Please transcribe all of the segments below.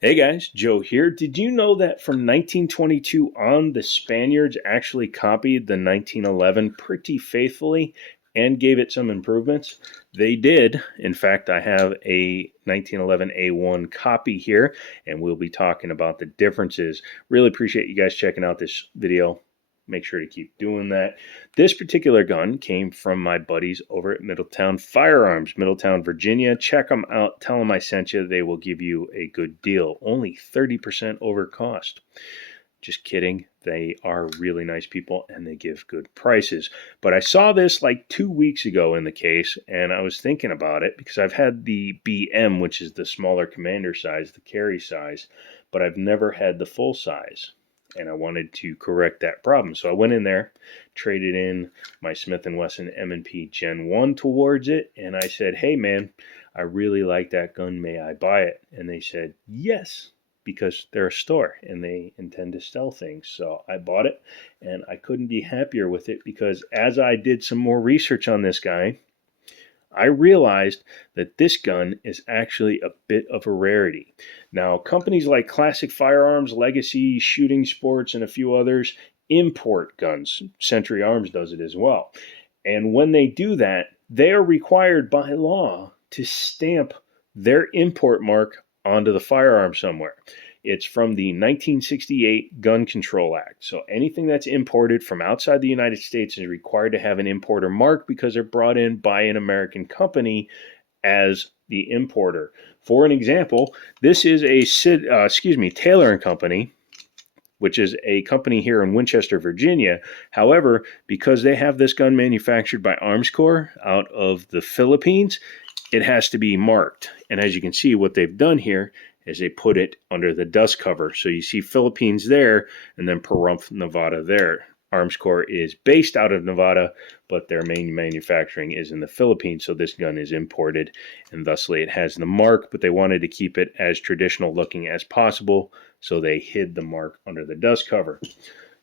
Hey guys, Joe here. Did you know that from 1922 on, the Spaniards actually copied the 1911 pretty faithfully and gave it some improvements? They did. In fact, I have a 1911 A1 copy here, and we'll be talking about the differences. Really appreciate you guys checking out this video. Make sure to keep doing that. This particular gun came from my buddies over at Middletown Firearms, Middletown, Virginia. Check them out. Tell them I sent you. They will give you a good deal. Only 30% over cost. Just kidding. They are really nice people and they give good prices. But I saw this like 2 weeks ago in the case, and I was thinking about it because I've had the BM, which is the smaller commander size, the carry size, but I've never had the full size, and I wanted to correct that problem. So I went in there, traded in my Smith & Wesson M&P Gen 1 towards it, and I said, hey man, I really like that gun, may I buy it? And they said, yes, because they're a store and they intend to sell things. So I bought it, and I couldn't be happier with it because as I did some more research on this guy, I realized that this gun is actually a bit of a rarity. Now, companies like Classic Firearms, Legacy, Shooting Sports, and a few others import guns. Century Arms does it as well. And when they do that, they are required by law to stamp their import mark onto the firearm somewhere. It's from the 1968 Gun Control Act. So anything that's imported from outside the United States is required to have an importer mark because they're brought in by an American company as the importer. For an example, this is a Taylor and Company, which is a company here in Winchester, Virginia. However, because they have this gun manufactured by Arms Corps out of the Philippines, it has to be marked. And as you can see, what they've done here is they put it under the dust cover. So you see Philippines there, and then Pahrump, Nevada there. Arms Corps is based out of Nevada, but their main manufacturing is in the Philippines. So this gun is imported, and thusly it has the mark, but they wanted to keep it as traditional looking as possible. So they hid the mark under the dust cover.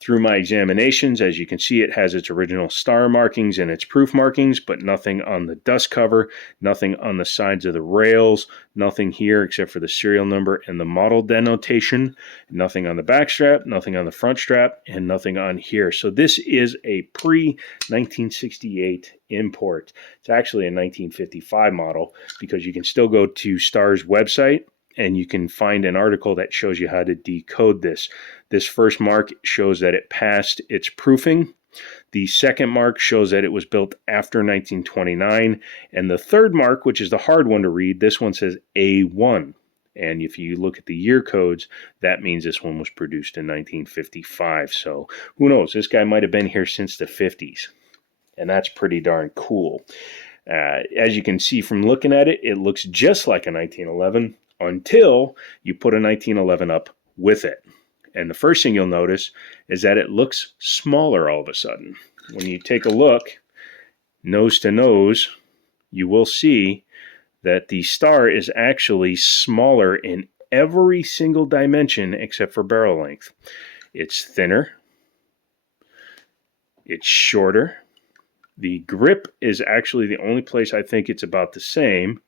Through my examinations, as you can see, it has its original star markings and its proof markings, but nothing on the dust cover, nothing on the sides of the rails, nothing here except for the serial number and the model denotation, nothing on the back strap, nothing on the front strap, and nothing on here. So this is a pre-1968 import. It's actually a 1955 model because you can still go to Star's website and you can find an article that shows you how to decode this. This first mark shows that it passed its proofing. The second mark shows that it was built after 1929. And the third mark, which is the hard one to read, this one says A1. And if you look at the year codes, that means this one was produced in 1955. So who knows? This guy might have been here since the 50s. And that's pretty darn cool. As you can see from looking at it, it looks just like a 1911 until you put a 1911 up with it. And the first thing you'll notice is that it looks smaller all of a sudden. When you take a look, nose to nose, you will see that the star is actually smaller in every single dimension except for barrel length. It's thinner. It's shorter. The grip is actually the only place I think it's about the same.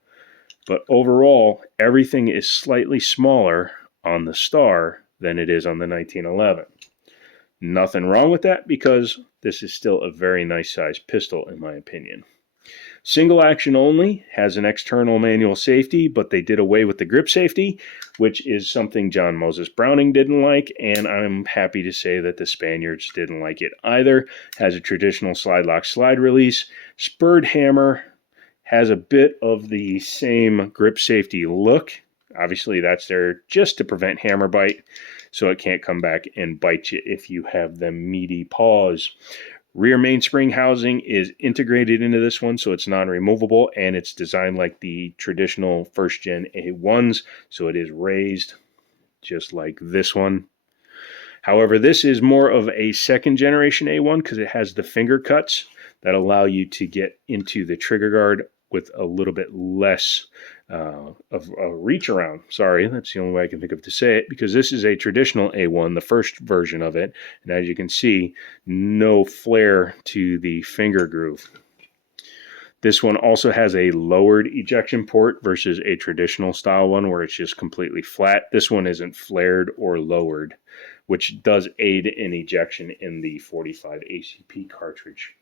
But overall, everything is slightly smaller on the star than it is on the 1911. Nothing wrong with that because this is still a very nice sized pistol in my opinion. Single action only, has an external manual safety, but they did away with the grip safety, which is something John Moses Browning didn't like, and I'm happy to say that the Spaniards didn't like it either. Has a traditional slide lock slide release, spurred hammer, has a bit of the same grip safety look. Obviously, that's there just to prevent hammer bite, so it can't come back and bite you if you have them meaty paws. Rear mainspring housing is integrated into this one, so it's non-removable, and it's designed like the traditional first-gen A1s, so it is raised just like this one. However, this is more of a second-generation A1 because it has the finger cuts that allow you to get into the trigger guard with a little bit less of a reach around. Sorry, that's the only way I can think of to say it, because this is a traditional A1, the first version of it, and as you can see, no flare to the finger groove. This one also has a lowered ejection port versus a traditional style one where it's just completely flat. This one isn't flared or lowered, which does aid in ejection in the 45 ACP cartridge.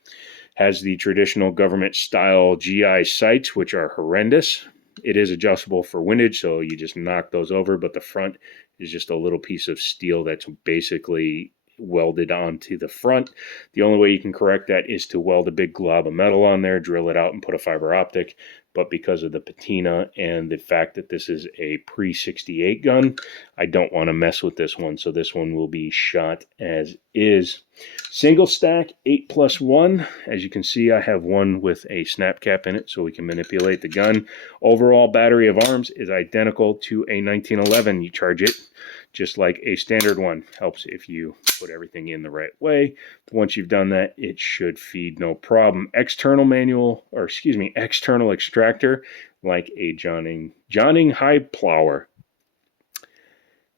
Has the traditional government style GI sights, which are horrendous. It is adjustable for windage, so you just knock those over, but the front is just a little piece of steel that's basically welded onto the front. The only way you can correct that is to weld a big glob of metal on there, drill it out, and put a fiber optic. But because of the patina and the fact that this is a pre-68 gun, I don't want to mess with this one. So this one will be shot as is. Single stack 8+1. As you can see, I have one with a snap cap in it so we can manipulate the gun. Overall battery of arms is identical to a 1911. You charge it just like a standard one. Helps if you put everything in the right way. Once you've done that, it should feed no problem. External extractor, like a Johning high plower.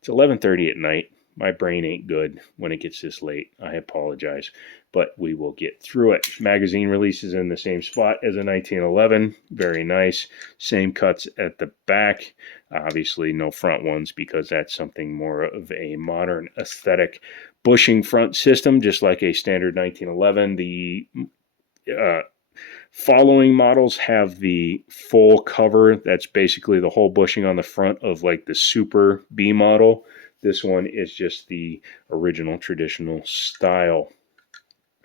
It's 11:30 at night. My brain ain't good when it gets this late. I apologize, but we will get through it. Magazine releases in the same spot as a 1911. Very nice. Same cuts at the back. Obviously no front ones because that's something more of a modern aesthetic. Bushing front system, just like a standard 1911. The following models have the full cover. That's basically the whole bushing on the front of like the Super B model. This one is just the original traditional style.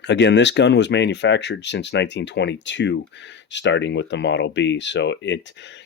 Again, this gun was manufactured since 1922, starting with the Model B. So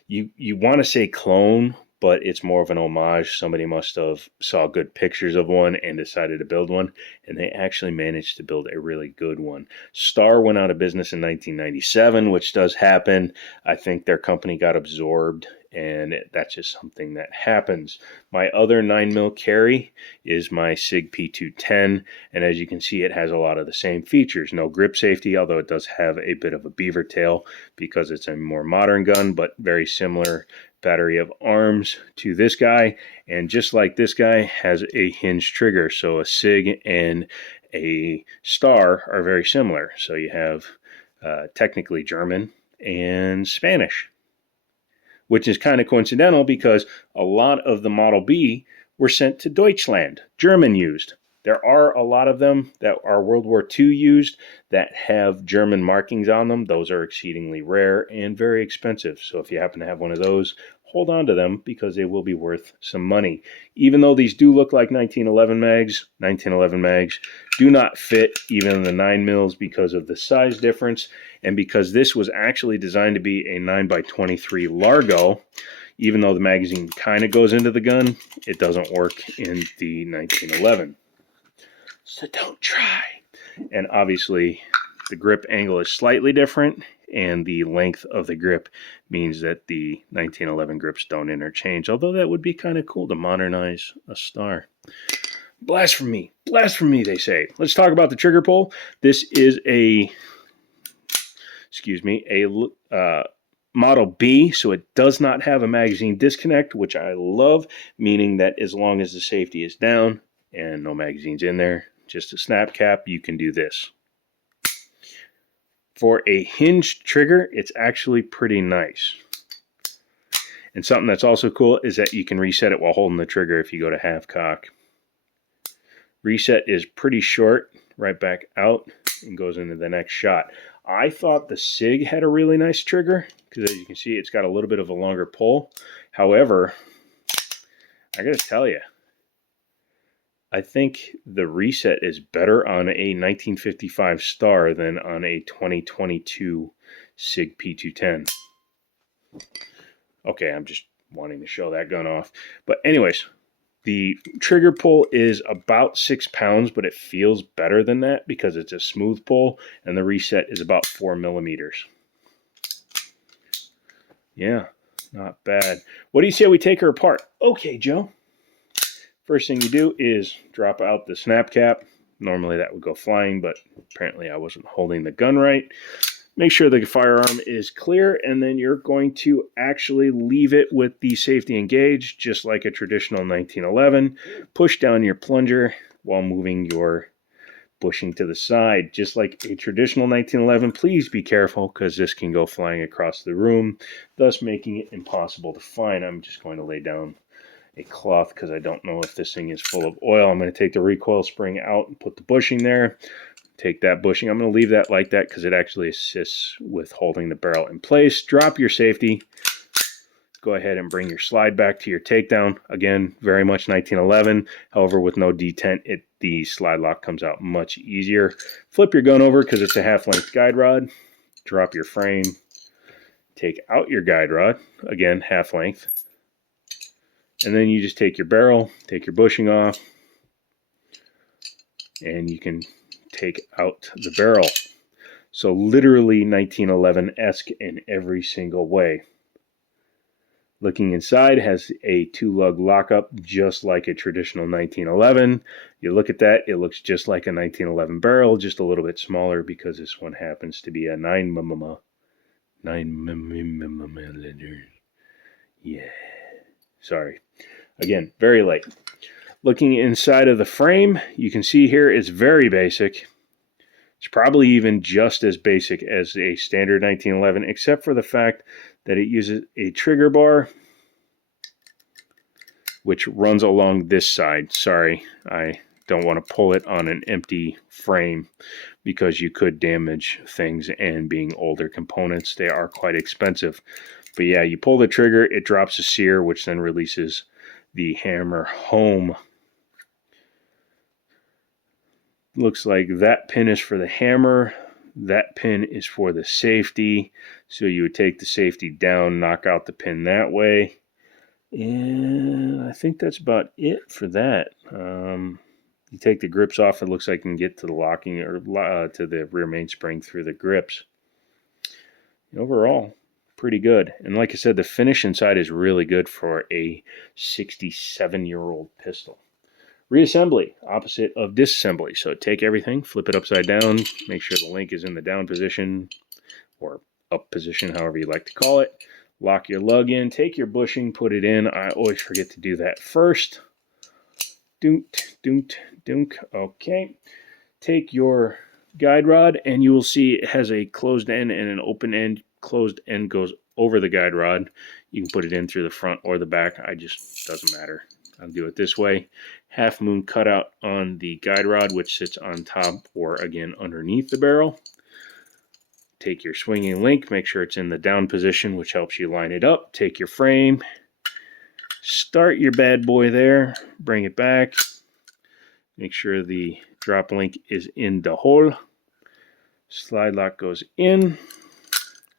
you want to say clone, but it's more of an homage. Somebody must have saw good pictures of one and decided to build one, and they actually managed to build a really good one. Star went out of business in 1997, which does happen. I think their company got absorbed, and that's just something that happens. My other 9mm carry is my SIG P210, and as you can see, it has a lot of the same features. No grip safety, although it does have a bit of a beaver tail because it's a more modern gun, but very similar battery of arms to this guy. And just like this guy, has a hinge trigger. So a SIG and a Star are very similar. So you have technically German and Spanish, which is kind of coincidental because a lot of the Model B were sent to Deutschland, German used. There are a lot of them that are World War II used that have German markings on them. Those are exceedingly rare and very expensive. So if you happen to have one of those, hold on to them because they will be worth some money. Even though these do look like 1911 mags do not fit even in the 9mm because of the size difference and because this was actually designed to be a 9x23 Largo. Even though the magazine kind of goes into the gun, it doesn't work in the 1911. So don't try. And obviously the grip angle is slightly different, and the length of the grip means that the 1911 grips don't interchange, although that would be kind of cool to modernize a Star. Blasphemy, they say. Let's talk about the trigger pull. This is a Model B, so it does not have a magazine disconnect, which I love, meaning that as long as the safety is down and no magazines in there, just a snap cap, you can do this. For a hinged trigger, it's actually pretty nice. And something that's also cool is that you can reset it while holding the trigger if you go to half cock. Reset is pretty short, right back out, and goes into the next shot. I thought the SIG had a really nice trigger, because as you can see, it's got a little bit of a longer pull. However, I gotta tell you, I think the reset is better on a 1955 Star than on a 2022 SIG P210. Okay, I'm just wanting to show that gun off. But anyways, the trigger pull is about 6 pounds, but it feels better than that because it's a smooth pull, and the reset is about 4mm. Yeah, not bad. What do you say we take her apart? Okay, Joe. First thing you do is drop out the snap cap. Normally that would go flying, but apparently I wasn't holding the gun right. Make sure the firearm is clear, and then you're going to actually leave it with the safety engaged, just like a traditional 1911. Push down your plunger while moving your bushing to the side, just like a traditional 1911. Please be careful because this can go flying across the room, thus making it impossible to find. I'm just going to lay down a cloth because I don't know if this thing is full of oil. I'm going to take the recoil spring out and put the bushing there. Take that bushing. I'm going to leave that like that because it actually assists with holding the barrel in place. Drop your safety. Go ahead and bring your slide back to your takedown. Again, very much 1911. However, with no detent, the slide lock comes out much easier. Flip your gun over because it's a half-length guide rod. Drop your frame. Take out your guide rod. Again, half-length. And then you just take your barrel, take your bushing off, and you can take out the barrel. So literally 1911-esque in every single way. Looking inside, has a 2-lug lockup just like a traditional 1911. You look at that, it looks just like a 1911 barrel, just a little bit smaller because this one happens to be a 9mm. Yeah. Sorry. Again, very light. Looking inside of the frame, you can see here it's very basic. It's probably even just as basic as a standard 1911, except for the fact that it uses a trigger bar, which runs along this side. Sorry, I don't want to pull it on an empty frame because you could damage things, and being older components, they are quite expensive. But yeah, you pull the trigger, it drops a sear, which then releases the hammer home. Looks like that pin is for the hammer. That pin is for the safety. So you would take the safety down, knock out the pin that way. And I think that's about it for that. You take the grips off, it looks like you can get to the locking or to the rear mainspring through the grips. Overall, pretty good. And like I said, the finish inside is really good for a 67-year-old pistol. Reassembly, opposite of disassembly. So take everything, flip it upside down, make sure the link is in the down position or up position, however you like to call it. Lock your lug in, take your bushing, put it in. I always forget to do that first. Dunk, dunk, dunk. Okay. Take your guide rod, and you will see it has a closed end and an open end. Closed end goes over the guide rod. You can put it in through the front or the back. Doesn't matter. I'll do it this way. Half moon cutout on the guide rod, which sits on top or again underneath the barrel. Take your swinging link, make sure it's in the down position, which helps you line it up. Take your frame, start your bad boy there, bring it back. Make sure the drop link is in the hole. Slide lock goes in.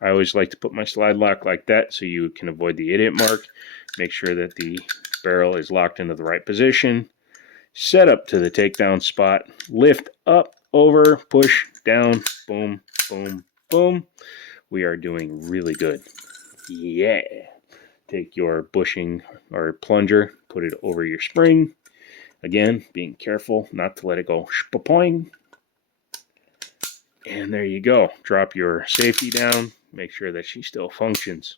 I always like to put my slide lock like that so you can avoid the idiot mark. Make sure that the barrel is locked into the right position. Set up to the takedown spot. Lift up, over, push, down, boom, boom, boom. We are doing really good. Yeah. Take your bushing or plunger, put it over your spring. Again, being careful not to let it go shpoing. And there you go. Drop your safety down. Make sure that she still functions.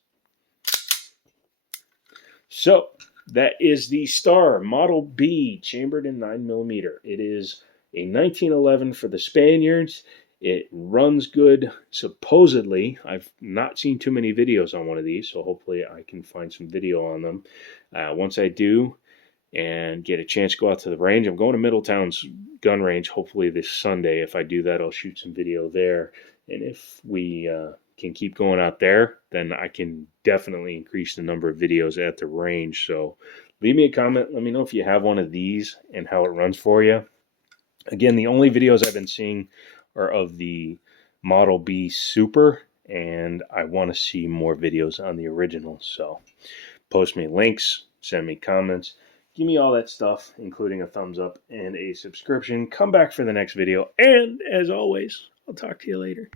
So, that is the Star Model B, chambered in 9mm. It is a 1911 for the Spaniards. It runs good, supposedly. I've not seen too many videos on one of these, so hopefully I can find some video on them. Once I do and get a chance to go out to the range, I'm going to Middletown's gun range hopefully this Sunday. If I do that, I'll shoot some video there. And if we can keep going out there, then I can definitely increase the number of videos at the range. So leave me a comment. Let me know if you have one of these and how it runs for you. Again, the only videos I've been seeing are of the Model B Super, and I want to see more videos on the original. So post me links, send me comments, give me all that stuff, including a thumbs up and a subscription. Come back for the next video, and as always, I'll talk to you later.